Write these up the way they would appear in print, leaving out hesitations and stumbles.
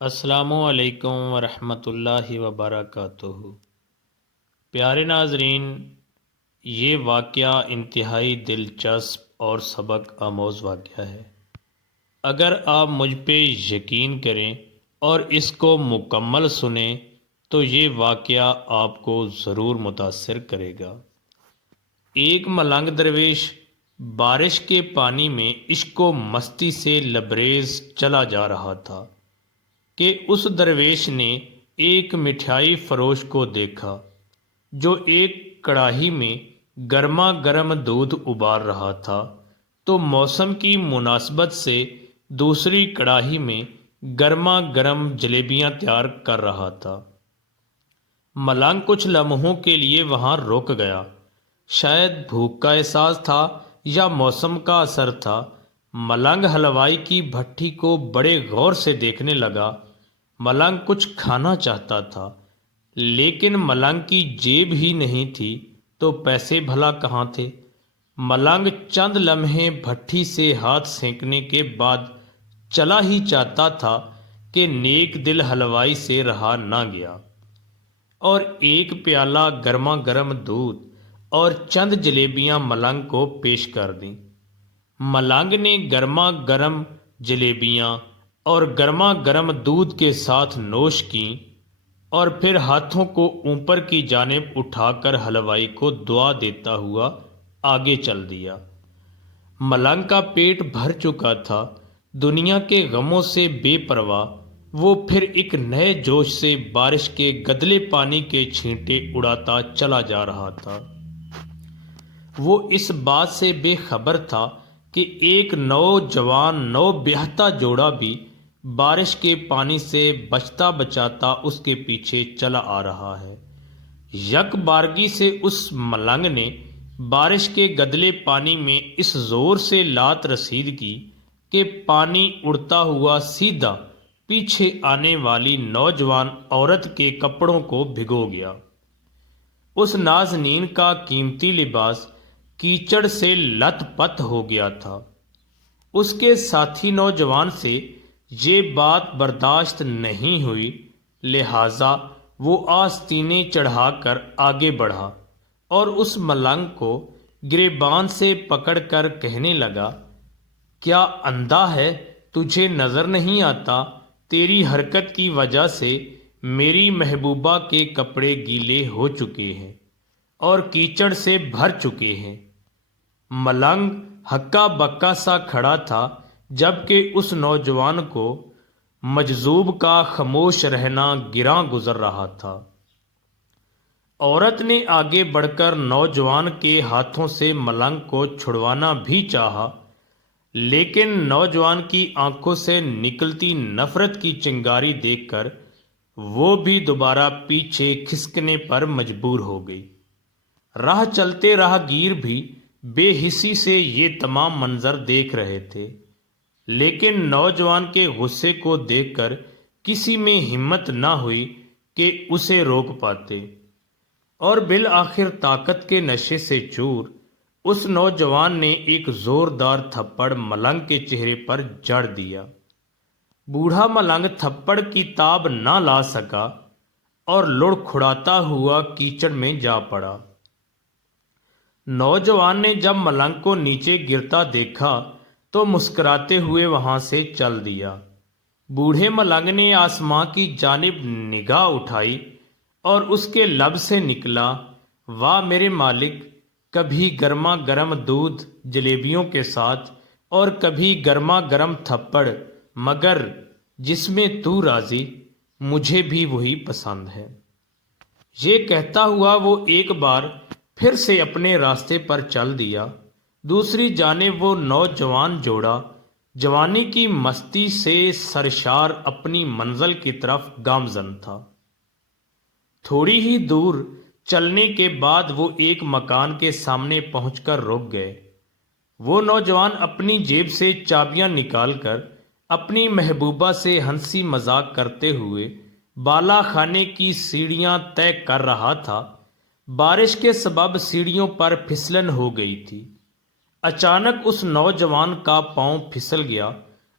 السلام علیکم ورحمۃ اللہ وبرکاتہ۔ پیارے ناظرین، یہ واقعہ انتہائی دلچسپ اور سبق آموز واقعہ ہے۔ اگر آپ مجھ پہ یقین کریں اور اس کو مکمل سنیں تو یہ واقعہ آپ کو ضرور متاثر کرے گا۔ ایک ملنگ درویش بارش کے پانی میں عشق و مستی سے لبریز چلا جا رہا تھا کہ اس درویش نے ایک مٹھائی فروش کو دیکھا جو ایک کڑاہی میں گرما گرم دودھ ابال رہا تھا، تو موسم کی مناسبت سے دوسری کڑاہی میں گرما گرم جلیبیاں تیار کر رہا تھا۔ ملنگ کچھ لمحوں کے لیے وہاں رک گیا، شاید بھوک کا احساس تھا یا موسم کا اثر تھا۔ ملنگ حلوائی کی بھٹی کو بڑے غور سے دیکھنے لگا۔ ملنگ کچھ کھانا چاہتا تھا، لیکن ملنگ کی جیب ہی نہیں تھی تو پیسے بھلا کہاں تھے؟ ملنگ چند لمحے بھٹی سے ہاتھ سینکنے کے بعد چلا ہی چاہتا تھا کہ نیک دل حلوائی سے رہا نہ گیا اور ایک پیالہ گرما گرم دودھ اور چند جلیبیاں ملنگ کو پیش کر دیں۔ ملنگ نے گرما گرم جلیبیاں اور گرما گرم دودھ کے ساتھ نوش کیں اور پھر ہاتھوں کو اوپر کی جانب اٹھا کر حلوائی کو دعا دیتا ہوا آگے چل دیا۔ ملنگ کا پیٹ بھر چکا تھا، دنیا کے غموں سے بے پرواہ وہ پھر ایک نئے جوش سے بارش کے گدلے پانی کے چھینٹے اڑاتا چلا جا رہا تھا۔ وہ اس بات سے بے خبر تھا کہ ایک نوجوان بیاہتا جوڑا بھی بارش کے پانی سے بچتا بچاتا اس کے پیچھے چلا آ رہا ہے۔ یک بارگی سے اس ملنگ نے بارش کے گدلے پانی میں اس زور سے لات رسید کی کہ پانی اڑتا ہوا سیدھا پیچھے آنے والی نوجوان عورت کے کپڑوں کو بھگو گیا۔ اس نازنین کا قیمتی لباس کیچڑ سے لت پت ہو گیا تھا۔ اس کے ساتھی نوجوان سے یہ بات برداشت نہیں ہوئی، لہذا وہ آستینے چڑھا کر آگے بڑھا اور اس ملنگ کو گریبان سے پکڑ کر کہنے لگا، کیا اندھا ہے؟ تجھے نظر نہیں آتا؟ تیری حرکت کی وجہ سے میری محبوبہ کے کپڑے گیلے ہو چکے ہیں اور کیچڑ سے بھر چکے ہیں۔ ملنگ ہکا بکا سا کھڑا تھا، جبکہ اس نوجوان کو مجذوب کا خاموش رہنا گراں گزر رہا تھا۔ عورت نے آگے بڑھ کر نوجوان کے ہاتھوں سے ملنگ کو چھڑوانا بھی چاہا، لیکن نوجوان کی آنکھوں سے نکلتی نفرت کی چنگاری دیکھ کر وہ بھی دوبارہ پیچھے کھسکنے پر مجبور ہو گئی۔ راہ چلتے راہگیر بھی بے حسی سے یہ تمام منظر دیکھ رہے تھے، لیکن نوجوان کے غصے کو دیکھ کر کسی میں ہمت نہ ہوئی کہ اسے روک پاتے، اور بالآخر طاقت کے نشے سے چور اس نوجوان نے ایک زوردار تھپڑ ملنگ کے چہرے پر جڑ دیا۔ بوڑھا ملنگ تھپڑ کی تاب نہ لا سکا اور لڑکھڑاتا ہوا کیچڑ میں جا پڑا۔ نوجوان نے جب ملنگ کو نیچے گرتا دیکھا تو مسکراتے ہوئے وہاں سے چل دیا۔ بوڑھے ملنگ نے آسماں کی جانب نگاہ اٹھائی اور اس کے لب سے نکلا، واہ میرے مالک، کبھی گرما گرم دودھ جلیبیوں کے ساتھ اور کبھی گرما گرم تھپڑ، مگر جس میں تو راضی، مجھے بھی وہی پسند ہے۔ یہ کہتا ہوا وہ ایک بار پھر سے اپنے راستے پر چل دیا۔ دوسری جانب وہ نوجوان جوڑا جوانی کی مستی سے سرشار اپنی منزل کی طرف گامزن تھا۔ تھوڑی ہی دور چلنے کے بعد وہ ایک مکان کے سامنے پہنچ کر رک گئے۔ وہ نوجوان اپنی جیب سے چابیاں نکال کر اپنی محبوبہ سے ہنسی مذاق کرتے ہوئے بالا خانے کی سیڑھیاں طے کر رہا تھا۔ بارش کے سبب سیڑھیوں پر پھسلن ہو گئی تھی۔ اچانک اس نوجوان کا پاؤں پھسل گیا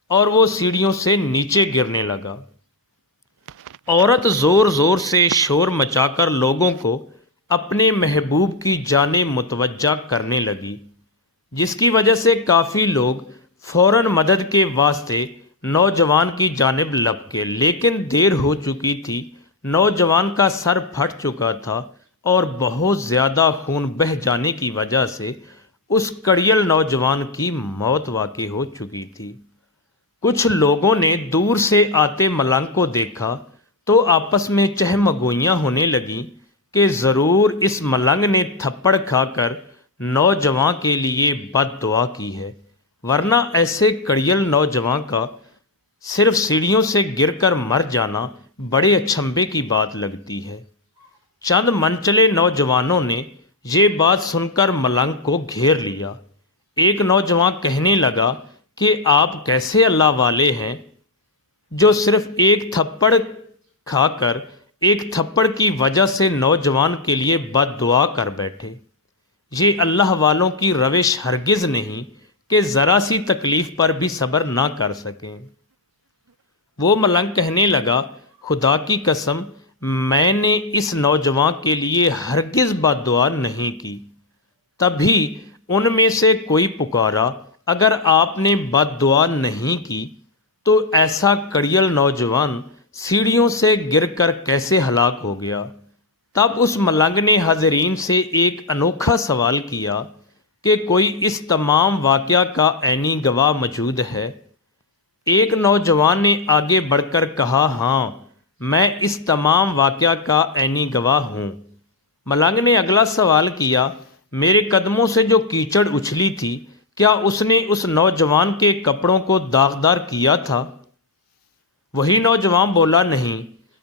اور وہ سیڑھیوں سے نیچے گرنے لگا۔ عورت زور زور سے شور مچا کر لوگوں کو اپنے محبوب کی جانب متوجہ کرنے لگی، جس کی وجہ سے کافی لوگ فوراً مدد کے واسطے نوجوان کی جانب لپکے، لیکن دیر ہو چکی تھی۔ نوجوان کا سر پھٹ چکا تھا اور بہت زیادہ خون بہہ جانے کی وجہ سے اس کڑیل نوجوان کی موت واقع ہو چکی تھی۔ کچھ لوگوں نے دور سے آتے ملنگ کو دیکھا تو آپس میں چہمگوئیاں ہونے لگیں کہ ضرور اس ملنگ نے تھپڑ کھا کر نوجوان کے لیے بد دعا کی ہے، ورنہ ایسے کڑیل نوجوان کا صرف سیڑھیوں سے گر کر مر جانا بڑے اچنبھے کی بات لگتی ہے۔ چند منچلے نوجوانوں نے یہ بات سن کر ملنگ کو گھیر لیا۔ ایک نوجوان کہنے لگا کہ آپ کیسے اللہ والے ہیں جو صرف ایک تھپڑ کھا کر ایک تھپڑ کی وجہ سے نوجوان کے لیے بد دعا کر بیٹھے۔ یہ اللہ والوں کی روش ہرگز نہیں کہ ذرا سی تکلیف پر بھی صبر نہ کر سکیں۔ وہ ملنگ کہنے لگا، خدا کی قسم میں نے اس نوجوان کے لیے ہرگز بد دعا نہیں کی۔ تبھی ان میں سے کوئی پکارا، اگر آپ نے بد دعا نہیں کی تو ایسا کڑیل نوجوان سیڑھیوں سے گر کر کیسے ہلاک ہو گیا؟ تب اس ملنگ نے حاضرین سے ایک انوکھا سوال کیا کہ کوئی اس تمام واقعہ کا عینی گواہ موجود ہے؟ ایک نوجوان نے آگے بڑھ کر کہا، ہاں میں اس تمام واقعہ کا عینی گواہ ہوں۔ ملنگ نے اگلا سوال کیا، میرے قدموں سے جو کیچڑ اچھلی تھی کیا اس نے اس نوجوان کے کپڑوں کو داغدار کیا تھا؟ وہی نوجوان بولا، نہیں،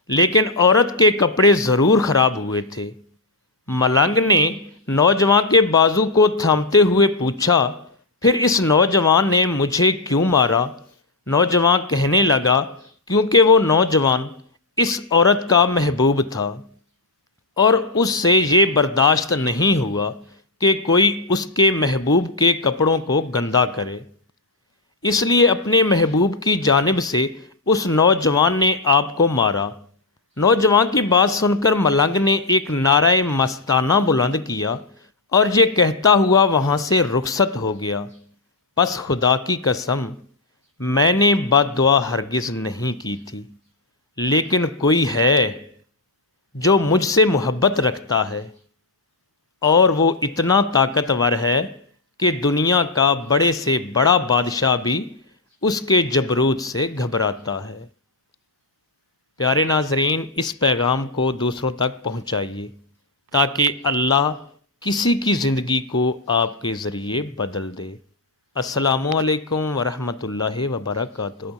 لیکن عورت کے کپڑے ضرور خراب ہوئے تھے۔ ملنگ نے نوجوان کے بازو کو تھامتے ہوئے پوچھا، پھر اس نوجوان نے مجھے کیوں مارا؟ نوجوان کہنے لگا، کیونکہ وہ نوجوان اس عورت کا محبوب تھا اور اس سے یہ برداشت نہیں ہوا کہ کوئی اس کے محبوب کے کپڑوں کو گندا کرے، اس لیے اپنے محبوب کی جانب سے اس نوجوان نے آپ کو مارا۔ نوجوان کی بات سن کر ملنگ نے ایک نعرہ مستانہ بلند کیا اور یہ کہتا ہوا وہاں سے رخصت ہو گیا، پس خدا کی قسم میں نے بد دعا ہرگز نہیں کی تھی، لیکن کوئی ہے جو مجھ سے محبت رکھتا ہے اور وہ اتنا طاقتور ہے کہ دنیا کا بڑے سے بڑا بادشاہ بھی اس کے جبروت سے گھبراتا ہے۔ پیارے ناظرین، اس پیغام کو دوسروں تک پہنچائیے تاکہ اللہ کسی کی زندگی کو آپ کے ذریعے بدل دے۔ السلام علیکم ورحمۃ اللہ وبرکاتہ۔